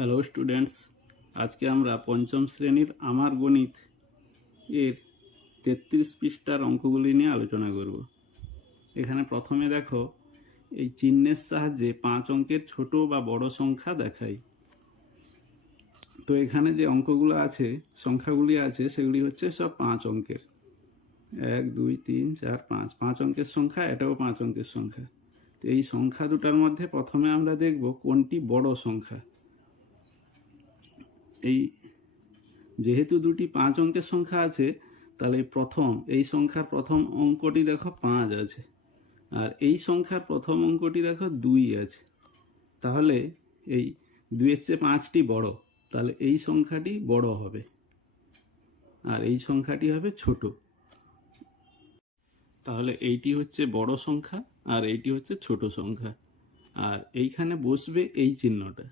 Hello students আজকে আমরা পঞ্চম শ্রেণির আমার গণিত এর তেত্রিশ পৃষ্ঠার অঙ্কগুলি নিয়ে আলোচনা করব। এখানে প্রথমে দেখো, এই চিহ্নের সাহায্যে পাঁচ অঙ্কের ছোট বা বড় সংখ্যা দেখাই। তো এখানে যে অঙ্কগুলো আছে, সংখ্যাগুলি আছে, সেগুলি হচ্ছে সব পাঁচ অঙ্কের। এক, দুই, তিন, চার, পাঁচ। পাঁচ অঙ্কের সংখ্যা, এটাও পাঁচ অঙ্কের সংখ্যা। তো এই সংখ্যা দুটার মধ্যে প্রথমে আমরা দেখব কোনটি বড় সংখ্যা। এই যেহেতু দুটি পাঁচ অঙ্কের সংখ্যা আছে, তাহলে প্রথম, এই সংখ্যার প্রথম অঙ্কটি দেখো পাঁচ আছে, আর এই সংখ্যার প্রথম অঙ্কটি দেখো দুই আছে। তাহলে এই দুইয়ের চেয়ে পাঁচটি বড়, তাহলে এই সংখ্যাটি বড় হবে, আর এই সংখ্যাটি হবে ছোট। তাহলে এইটি হচ্ছে বড় সংখ্যা, আর এইটি হচ্ছে ছোট সংখ্যা, আর এইখানে বসবে এই চিহ্নটা।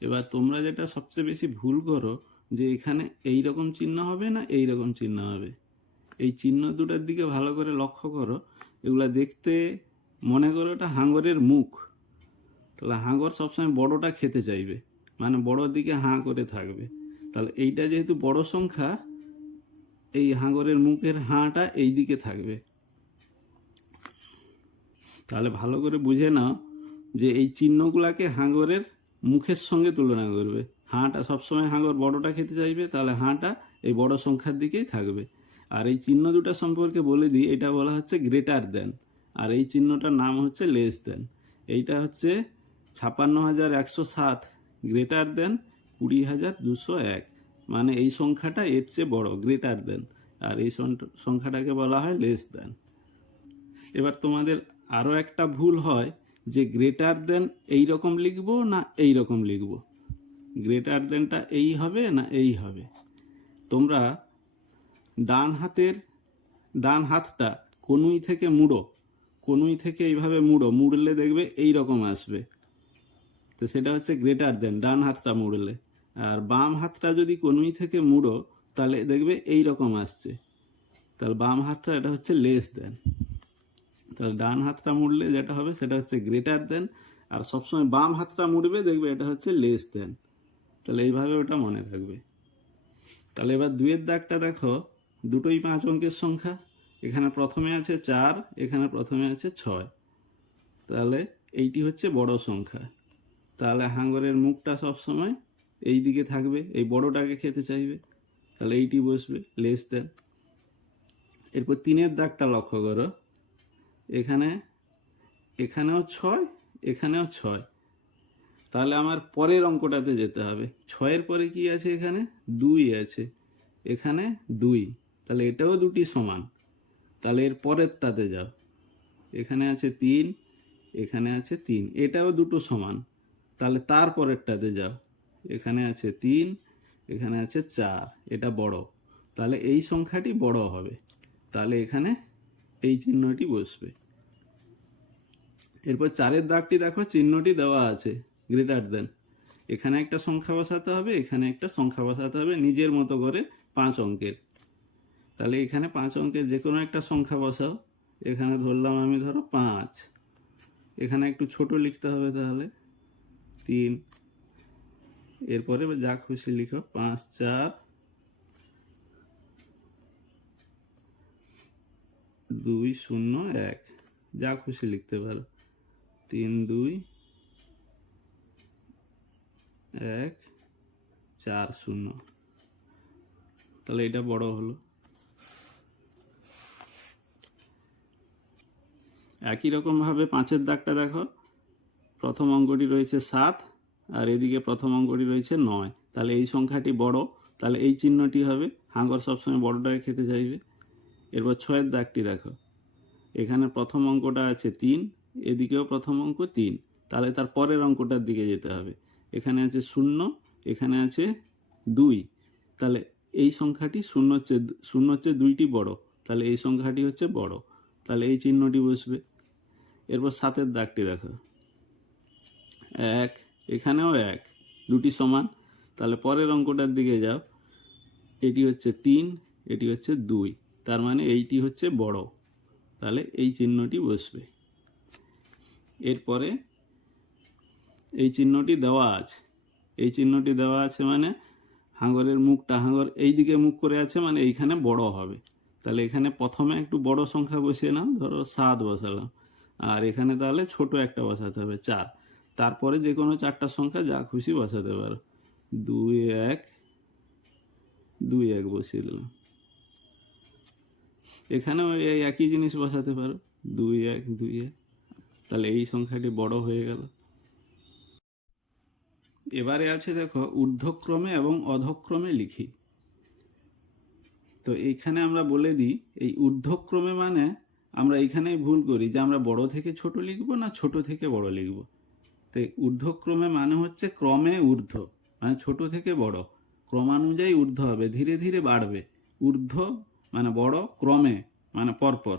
এবার তোমরা যেটা সবচেয়ে বেশি ভুল করো, যে এখানে এই রকম চিহ্ন হবে না এই রকম চিহ্ন হবে? এই চিহ্ন দুটার দিকে ভালো করে লক্ষ্য করো। এগুলা দেখতে, মনে করো এটা হাঙরের মুখ। তাহলে হাঙর সবসময় বড়টা খেতে চাইবে। মানে বড় দিকে হাঁ করে থাকবে। তাহলে এইটা যেহেতু বড় সংখ্যা, এই হাঙরের মুখের হাঁটা এই দিকে থাকবে। তাহলে ভালো করে বুঝে নাও যে এই চিহ্নগুলাকে হাঙরের মুখের সঙ্গে তুলনা করবে। হাঁটা, সবসময় হাঙর বড়টা খেতে চাইবে, তাহলে হাঁটা এই বড় সংখ্যার দিকেই থাকবে। আর এই চিহ্ন দুটা সম্পর্কে বলে দিই, এটা বলা হচ্ছে গ্রেটার দেন, আর এই চিহ্নটার নাম হচ্ছে লেস দেন। এইটা হচ্ছে ছাপান্ন হাজার একশো সাত গ্রেটার দেন, কুড়ি হাজার দুশো এক। মানে এই সংখ্যাটা এর চেয়ে বড়, গ্রেটার দেন, আর এই সংখ্যাটাকে বলা হয় লেস দেন। এবার তোমাদের আরও একটা ভুল হয় যে গ্রেটার দেন এই রকম লিখব না এই রকম লিখব গ্রেটার দেনটা এই হবে না এই হবে? তোমরা ডান হাতের, ডান হাতটা কনুই থেকে মুড়ো, কনুই থেকে এইভাবে মুড়ো, মুড়লে দেখবে এই রকম আসবে। তো সেটা হচ্ছে গ্রেটার দেন ডান হাতটা মুড়লে। আর বাম হাতটা যদি কনুই থেকে মুড়ো, তাহলে দেখবে এই রকম আসছে। তাহলে বাম হাতটা এটা হচ্ছে লেস দেন তাহলে ডান হাতটা মুড়লে যেটা হবে সেটা হচ্ছে গ্রেটার দেন আর সবসময় বাম হাতটা মুড়বে, দেখবে এটা হচ্ছে লেস দেন তাহলে এইভাবে ওটা মনে রাখবে। তাহলে এবার দুয়ের দাগটা দেখো, দুটোই পাঁচ অঙ্কের সংখ্যা, এখানে প্রথমে আছে চার, এখানে প্রথমে আছে ছয়। তাহলে এইটি হচ্ছে বড় সংখ্যা। তাহলে হাঙ্গরের মুখটা সবসময় এই দিকে থাকবে, এই বড়টাকে খেতে চাইবে। তাহলে এইটি বসবে লেস দেন এরপর তিনের দাগটা লক্ষ্য করো। এখানে, এখানেও ছয় এখানেও ছয়। তাহলে আমার পরের অঙ্কটাতে যেতে হবে। ছয়ের পরে কি আছে এখানে? দুই আছে। এখানে দুই। তাহলে এটাও দুটি সমান। তাহলে এর পরেরটাতে যাও। এখানে আছে তিন, এখানে আছে তিন। এটাও দুটো সমান। তাহলে তার পরেরটাতে যাও। এখানে আছে তিন, এখানে আছে চার। এটা বড়। তাহলে এই সংখ্যাটি বড় হবে। তাহলে এখানে এই চিহ্নটি বসবে। এরপর চারের দাগটি দেখো, চিহ্নটি দেওয়া আছে গ্রেটার দেন এখানে একটা সংখ্যা বসাতে হবে, এখানে একটা সংখ্যা বসাতে হবে, নিজের মতো করে পাঁচ অঙ্কের। তাহলে এখানে পাঁচ অঙ্কের যে কোনো একটা সংখ্যা বসাও। এখানে ধরলাম আমি ধরো পাঁচ। এখানে একটু ছোট লিখতে হবে তাহলে। তিন। এরপরে যা খুশি লিখো, পাঁচ, চার দুই শূন্য এক। যা খুশি লিখতে পারো। তিন, দুই, এক, চার, শূন্য। তাহলে এটা বড় হলো। একই রকমভাবে পাঁচের দাগটা দেখো। প্রথম অঙ্কটি রয়েছে সাত, আর এদিকে প্রথম অঙ্কটি রয়েছে নয়। তাহলে এই সংখ্যাটি বড়। তাহলে এই চিহ্নটি হবে। হাঙ্গর সবসময় বড়টাকে খেতে চাইবে। এরপর ছয়ের দাগটি দেখো। এখানে প্রথম অঙ্কটা আছে তিন, এদিকেও প্রথম অঙ্ক তিন। তাহলে তার পরের অঙ্কটার দিকে যেতে হবে। এখানে আছে শূন্য, এখানে আছে দুই। তাহলে এই সংখ্যাটি শূন্য হচ্ছে শূন্য হচ্ছে দুইটি বড়। তাহলে এই সংখ্যাটি হচ্ছে বড়। তাহলে এই চিহ্নটি বসবে। এরপর সাতের দাগটি দেখো। এক, এখানেও এক, দুটি সমান। তাহলে পরের অঙ্কটার দিকে যাও। এটি হচ্ছে তিন, এটি হচ্ছে দুই। তার মানে এইটি হচ্ছে বড়। তাহলে এই চিহ্নটি বসবে। এরপরে এই চিহ্নটি দেওয়া আছে। এই চিহ্নটি দেওয়া আছে মানে হাঙরের মুখটা হাঙর এই দিকে মুখ করে আছে মানে এইখানে বড় হবে। তাহলে এখানে প্রথমে একটু বড় সংখ্যা বসিয়ে নাও, ধরো সাত বসালাম। আর এখানে তাহলে ছোট একটা বসাতে হবে, চার। তারপরে যে কোনো চারটা সংখ্যা যা খুশি বসাতে পারো। দুই এক দুই এক বসিয়ে দিলাম। এখানেও এই একই জিনিস বসাতে পারো। দুই এক দুই এক। তাহলে এই সংখ্যাটি বড় হয়ে গেল। এবারে আছে দেখো, ঊর্ধ্বক্রমে এবং অধক্রমে লিখি। তো এইখানে আমরা বলে দিই, এই ঊর্ধ্বক্রমে মানে আমরা এইখানেই ভুল করি যে আমরা বড় থেকে ছোট লিখব না ছোট থেকে বড় লিখব। তো ঊর্ধ্বক্রমে মানে হচ্ছে ক্রমে ঊর্ধ্ব মানে ছোট থেকে বড়। ক্রমানুযায়ী ঊর্ধ্ব হবে, ধীরে ধীরে বাড়বে। ঊর্ধ্ব মানে বড়, ক্রমে মানে পরপর।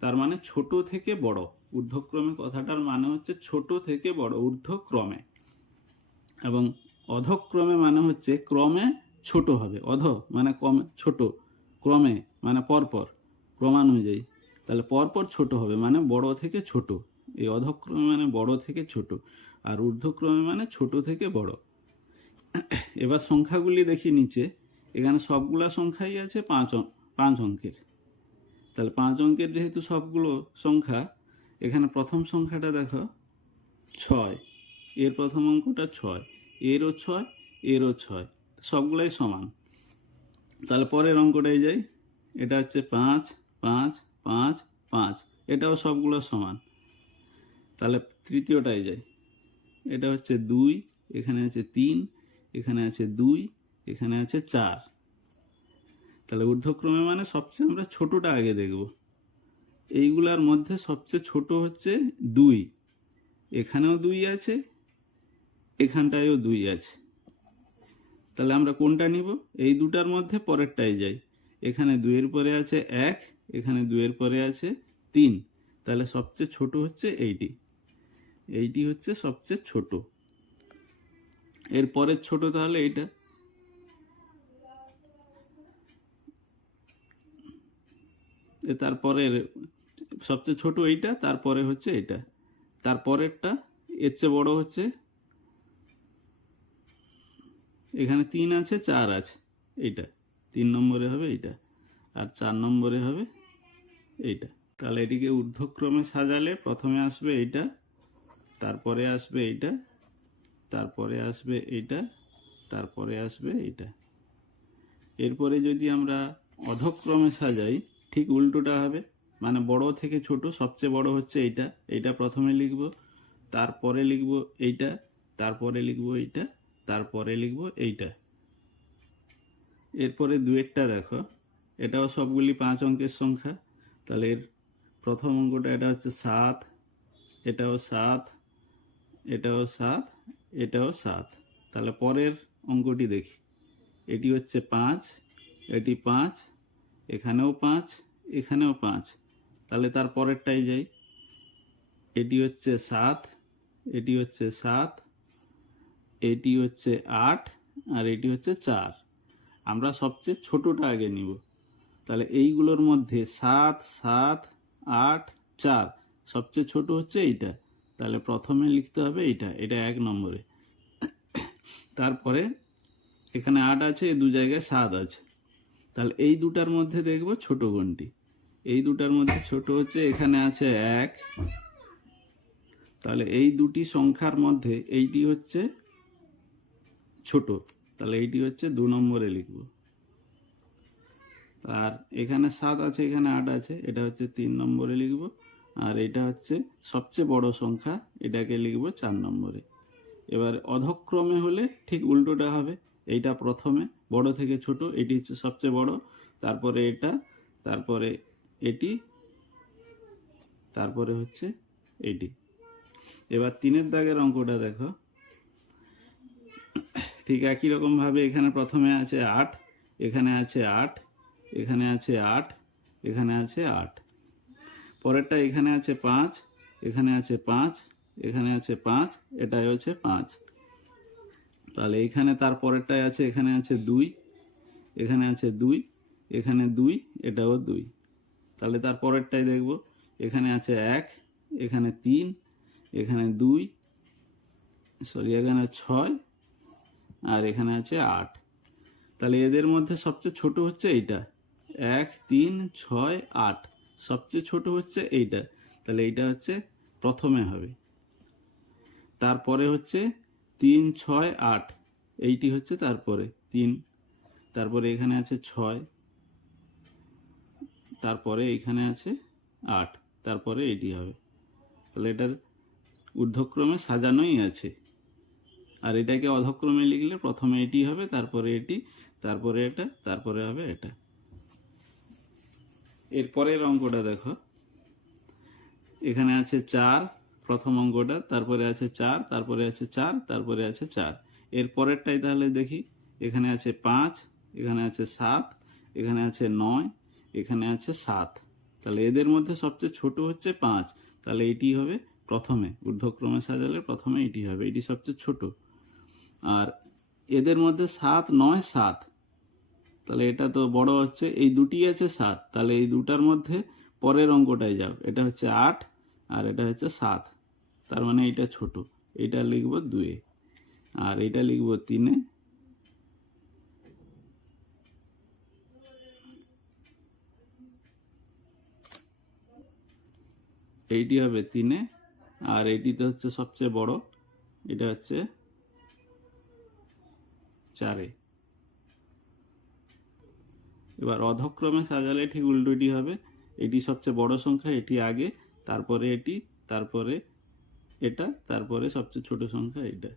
তার মানে ছোট থেকে বড়। ঊর্ধ্বক্রমে কথাটার মানে হচ্ছে ছোট থেকে বড়, ঊর্ধ্বক্রমে। এবং অধক্রমে মানে হচ্ছে ক্রমে ছোট হবে। অধ মানে কম, ছোট। ক্রমে মানে পরপর, ক্রমানুযায়ী। তাহলে পরপর ছোট হবে মানে বড় থেকে ছোট। এই অধক্রমে মানে বড় থেকে ছোট। আর ঊর্ধ্বক্রমে মানে ছোট থেকে বড়। এবার সংখ্যাগুলি দেখি নিচে। এখানে সবগুলা সংখ্যাই আছে পাঁচ পাঁচ অঙ্কের। তাহলে পাঁচ অঙ্কের যেহেতু সবগুলো সংখ্যা, এখানে প্রথম সংখ্যাটা দেখো, ছয়। এর প্রথম অঙ্কটা ছয়। এরও ছয় এরও ছয়। সবগুলাই সমান। তাহলে পরের অঙ্কটাই যাই। এটা হচ্ছে পাঁচ পাঁচ পাঁচ পাঁচ। এটাও সবগুলো সমান। তাহলে তৃতীয়টায় যাই। এটা হচ্ছে দুই, এখানে আছে তিন, এখানে আছে দুই এখানে আছে চার। তাহলে ঊর্ধ্বক্রমে মানে সবচেয়ে আমরা ছোটটা আগে দেখব। এইগুলার মধ্যে সবচেয়ে ছোট হচ্ছে দুই। এখানেও দুই আছে, এখানটায়ও দুই আছে। তাহলে আমরা কোনটা নিব? এই দুটার মধ্যে পরেরটাই যাই। এখানে দুইয়ের পরে আছে এক, এখানে দুইয়ের পরে আছে তিন। তাহলে সবচেয়ে ছোট হচ্ছে এইটি। এইটি হচ্ছে সবচেয়ে ছোট। এর পরের ছোট তাহলে এইটা। তারপরের সবচেয়ে ছোট এইটা, তারপরে হচ্ছে এটা। তারপরেরটা এর চেয়ে বড় হচ্ছে, এখানে তিন আছে, চার আছে, এইটা। তিন নম্বরে হবে এইটা, আর চার নম্বরে হবে এইটা। তাহলে এটিকে ঊর্ধ্বক্রমে সাজালে প্রথমে আসবে এইটা, তারপরে আসবে এইটা, তারপরে আসবে এইটা, তারপরে আসবে এইটা। এরপরে যদি আমরা অধক্রমে সাজাই ঠিক উল্টোটা হবে। মানে বড় থেকে ছোট, সবচেয়ে বড় হচ্ছে এইটা। এইটা প্রথমে লিখব, তারপরে লিখব এইটা, তারপরে লিখব এইটা, তারপরে লিখব এইটা। এরপরে দুয়েরটা দেখো। এটাও সবগুলি পাঁচ অঙ্কের সংখ্যা। তাহলে এর প্রথম অঙ্কটা, এটা হচ্ছে সাত, এটাও সাত এটাও সাত এটাও সাত। তাহলে পরের অঙ্কটি দেখি। এটি হচ্ছে পাঁচ, এটি পাঁচ এখানেও পাঁচ এখানেও পাঁচ। তাহলে তার পরেরটাই যাই। এটি হচ্ছে সাত, এটি হচ্ছে সাত, এটি হচ্ছে আট, আর এটি হচ্ছে চার। আমরা সবচেয়ে ছোটটা আগে নিব। তাহলে এইগুলোর মধ্যে সাত সাত, আট, চার, সবচেয়ে ছোট হচ্ছে এইটা। তাহলে প্রথমে লিখতে হবে এইটা, এটা এক নম্বরে। তারপরে এখানে আট আছে দু জায়গায় সাত আছে। তাহলে এই দুটার মধ্যে দেখব ছোট কোনটি? এই দুটার মধ্যে ছোট হচ্ছে, এখানে আছে এক। তাহলে এই দুটি সংখ্যার মধ্যে এইটি হচ্ছে ছোট। তাহলে এইটি হচ্ছে দু নম্বরে লিখব। আর এখানে সাত আছে, এখানে আট আছে, এটা হচ্ছে তিন নম্বরে লিখব। আর এটা হচ্ছে সবচেয়ে বড় সংখ্যা, এটাকে লিখব চার নম্বরে। এবার অধক্রমে হলে ঠিক উল্টোটা হবে। এইটা প্রথমে, বড় থেকে ছোট, এটি হচ্ছে সবচেয়ে বড়, তারপরে এটা, তারপরে এটি, তারপরে হচ্ছে এটি। এবার তিনের দাগের অঙ্কটা দেখো। ঠিক একই রকম ভাবে এখানে প্রথমে আছে আট, এখানে আছে আট, এখানে আছে আট, এখানে আছে আট। পরেরটা এখানে আছে পাঁচ, এখানে আছে পাঁচ, এখানে আছে পাঁচ, এটাই হচ্ছে পাঁচ। তাহলে এখানে তার পরেরটাই আছে, এখানে আছে দুই, এখানে আছে দুই, এখানে দুই, এটাও দুই। তাহলে তার পরেরটাই দেখব, এখানে আছে এক, এখানে তিন, এখানে দুই, সরি, এখানে ছয়, আর এখানে আছে আট। তাহলে এদের মধ্যে সবচেয়ে ছোট হচ্ছে এইটা। এক, তিন, ছয়, আট। সবচেয়ে ছোট হচ্ছে এইটা। তাহলে এইটা হচ্ছে প্রথমে হবে। তারপরে হচ্ছে তিন, ছয়, আট। এইটি হচ্ছে তারপরে তিন। তারপরে এখানে আছে ছয়। তারপরে এখানে আছে আট। তারপরে এটি হবে। তাহলে এটা ঊর্ধ্বক্রমে সাজানোই আছে। আর এটাকে অধক্রমে লিখলে প্রথমে এটি হবে, তারপরে এটি, তারপরে এটা, তারপরে হবে এটা। এর পরের অঙ্কটা দেখো। এখানে আছে চার প্রথম অঙ্কটা তারপরে আছে চার, তারপরে আছে চার, তারপরে আছে চার। এর পরেরটাই তাহলে দেখি, এখানে আছে পাঁচ, এখানে আছে সাত, এখানে আছে নয়, এখানে আছে সাত। তাহলে এদের মধ্যে সবচেয়ে ছোট হচ্ছে পাঁচ। তাহলে এটি হবে প্রথমে, ঊর্ধ্বক্রমে সাজালে প্রথমে এটি হবে, এটি সবচেয়ে ছোট। আর এদের মধ্যে সাত নয়, সাত। তাহলে এটা তো বড় হচ্ছে, এই দুটি আছে সাত। তাহলে এই দুটার মধ্যে পরের অঙ্কটায় যাও, এটা হচ্ছে আট আর এটা হচ্ছে সাত। তার মানে এটা ছোট। এটা লিখব দুয়ে আর এটা লিখব তিনে এইটি হবে তিনে আর এইটিতে হচ্ছে সবচেয়ে বড়। এটা হচ্ছে চারে এবার অধক্রমে সাজালে ঠিক উল্টোটি হবে। এটি সবচেয়ে বড় সংখ্যা, এটি আগে। তারপরে এটি, তারপরে এটা, তারপরে সবচেয়ে ছোট সংখ্যা এটা।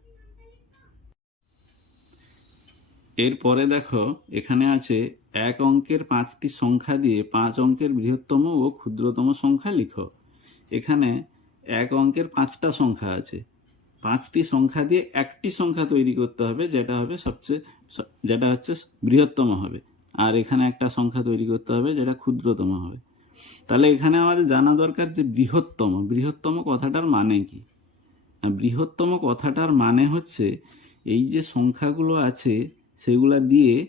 এরপরে দেখো, এখানে আছে এক অঙ্কের পাঁচটি সংখ্যা দিয়ে পাঁচ অঙ্কের বৃহত্তম ও ক্ষুদ্রতম সংখ্যা লিখো। এখানে এক অঙ্কের পাঁচটা সংখ্যা আছে। পাঁচটি সংখ্যা দিয়ে একটি সংখ্যা তৈরি করতে হবে, যেটা হবে সবচেয়ে, যেটা হচ্ছে বৃহত্তম হবে। আর এখানে একটা সংখ্যা তৈরি করতে হবে, যেটা ক্ষুদ্রতম হবে। তাহলে এখানে আমাদের জানা দরকার যে বৃহত্তম বৃহত্তম কথাটার মানে কি? বৃহত্তম কথাটার মানে হচ্ছে এই যে সংখ্যাগুলো আছে সেগুলা দিয়ে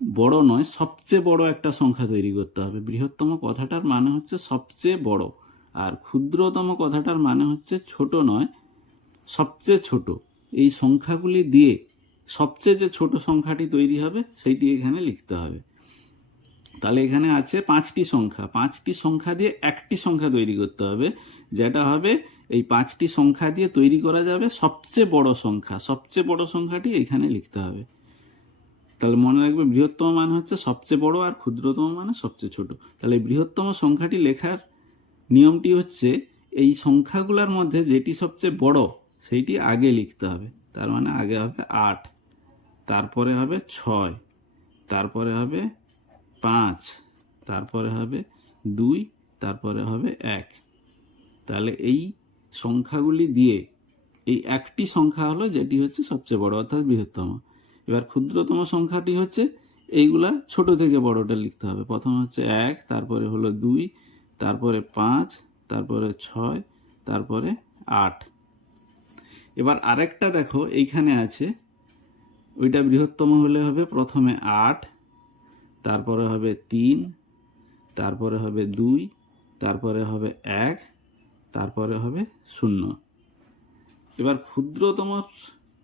বড় নয়, সবচেয়ে বড় একটা সংখ্যা তৈরি করতে হবে। বৃহত্তম কথাটার মানে হচ্ছে সবচেয়ে বড়, আর ক্ষুদ্রতম কথাটার মানে হচ্ছে ছোট নয়, সবচেয়ে ছোট। এই সংখ্যাগুলি দিয়ে সবচেয়ে যে ছোট সংখ্যাটি তৈরি হবে, সেইটি এখানে লিখতে হবে। তাহলে এখানে আছে পাঁচটি সংখ্যা। পাঁচটি সংখ্যা দিয়ে একটি সংখ্যা তৈরি করতে হবে, যেটা হবে এই পাঁচটি সংখ্যা দিয়ে তৈরি করা যাবে সবচেয়ে বড় সংখ্যা। সবচেয়ে বড় সংখ্যাটি এখানে লিখতে হবে। তাহলে মনে রাখবে বৃহত্তম মানে হচ্ছে সবচেয়ে বড় আর ক্ষুদ্রতম মানে সবচেয়ে ছোট। তাহলে বৃহত্তম সংখ্যাটি লেখার নিয়মটি হচ্ছে এই সংখ্যাগুলোর মধ্যে যেটি সবচেয়ে বড় সেইটি আগে লিখতে হবে। তার মানে আগে হবে আট, তারপরে হবে ছয়, তারপরে হবে পাঁচ, তারপরে হবে দুই, তারপরে হবে এক। তাহলে এই সংখ্যাগুলি দিয়ে এই একটি সংখ্যা হলো যেটি হচ্ছে সবচেয়ে বড়, অর্থাৎ বৃহত্তম। এবার ক্ষুদ্রতম সংখ্যাটি হচ্ছে এইগুলা ছোট থেকে বড়টা লিখতে হবে। প্রথম হচ্ছে এক, তারপরে হলো দুই, তারপরে পাঁচ, তারপরে ছয়, তারপরে আট। এবার আরেকটা দেখো, এইখানে আছে, ওইটা বৃহত্তম হলে হবে প্রথমে আট তারপরে হবে তিন, তারপরে হবে দুই, তারপরে হবে এক, তারপরে হবে শূন্য। এবার ক্ষুদ্রতম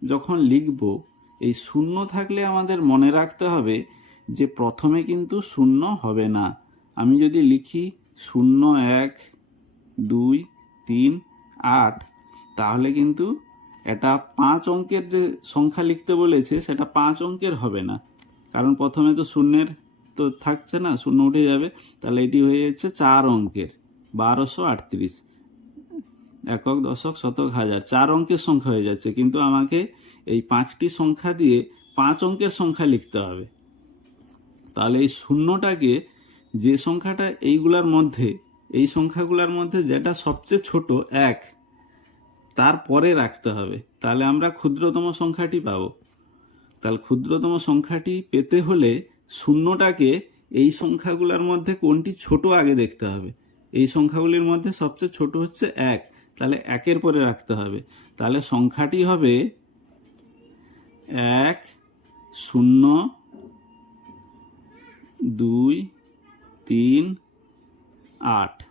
যখন লিখব, এই শূন্য থাকলে আমাদের মনে রাখতে হবে যে প্রথমে কিন্তু শূন্য হবে না। আমি যদি লিখি শূন্য, এক, দুই, তিন, আট, তাহলে কিন্তু এটা পাঁচ অঙ্কের যে সংখ্যা লিখতে বলেছে, সেটা পাঁচ অঙ্কের হবে না। কারণ প্রথমে তো শূন্যের তো থাকছে না, শূন্য উঠে যাবে। তাহলে এটি হয়ে যাচ্ছে চার অঙ্কের, বারোশো আটত্রিশ। একক, দশক, শতক, হাজার। চার অঙ্কের সংখ্যা হয়ে যাচ্ছে, কিন্তু আমাকে এই পাঁচটি সংখ্যা দিয়ে পাঁচ অঙ্কের সংখ্যা লিখতে হবে। তাহলে এই শূন্যটাকে যে সংখ্যাটা এইগুলার মধ্যে, এই সংখ্যাগুলোর মধ্যে যেটা সবচেয়ে ছোট, এক তারপরে রাখতে হবে। তাহলে আমরা ক্ষুদ্রতম সংখ্যাটি পাবো। তাহলে ক্ষুদ্রতম সংখ্যাটি পেতে হলে শূন্যটাকে এই সংখ্যাগুলোর মধ্যে কোনটি ছোট আগে দেখতে হবে। এই সংখ্যাগুলির মধ্যে সবচেয়ে ছোট হচ্ছে এক। তাহলে একের পরে রাখতে হবে। তাহলে সংখ্যাটি হবে এক, শূন্য, দুই, তিন, আট।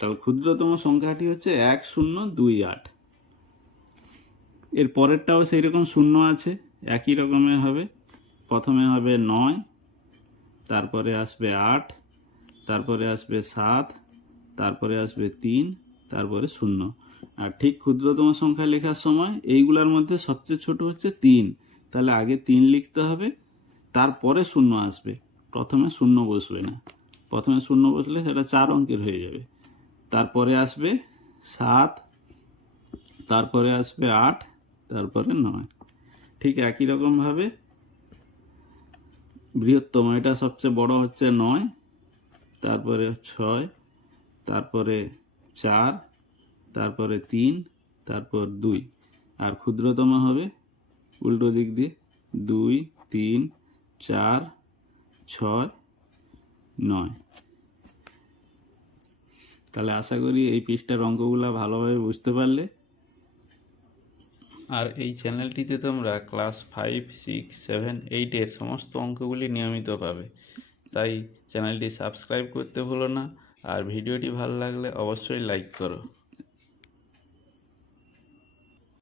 তাহলে ক্ষুদ্রতম সংখ্যাটি হচ্ছে এক, শূন্য, দুই, আট। এর পরেরটাও সেই রকম শূন্য আছে, একই রকমের হবে। প্রথমে হবে নয়, তারপরে আসবে আট, তারপরে আসবে সাত, তারপরে আসবে তিন, তারপরে শূন্য। আর ঠিক ক্ষুদ্রতম সংখ্যা লেখার সময় এইগুলার মধ্যে সবচেয়ে ছোট হচ্ছে তিন। তাহলে আগে তিন লিখতে হবে, তারপরে শূন্য আসবে। প্রথমে শূন্য বসবে না। প্রথমে শূন্য বসলে সেটা চার অঙ্কের হয়ে যাবে। তারপরে আসবে সাত, তারপরে আসবে আট তারপরে নয়। ঠিক একই রকমভাবে বৃহত্তম, এটা সবচেয়ে বড় হচ্ছে নয়, তারপরে ছয়, তারপরে চার, তারপরে তিন, তারপর দুই। আর ক্ষুদ্রতম হবে উল্টো দিক দিয়ে দুই, তিন, চার, ছয়, নয়। তাহলে আশা করি এই পৃষ্ঠার অঙ্কগুলো ভালোভাবে বুঝতে পারলে আর এই চ্যানেলটিতে তোমরা ক্লাস ফাইভ সিক্স সেভেন এইটের সমস্ত অঙ্কগুলি নিয়মিত পাবে। তাই চ্যানেলটি সাবস্ক্রাইব করতে ভুলো না, আর ভিডিওটি ভালো লাগলে অবশ্যই লাইক করো।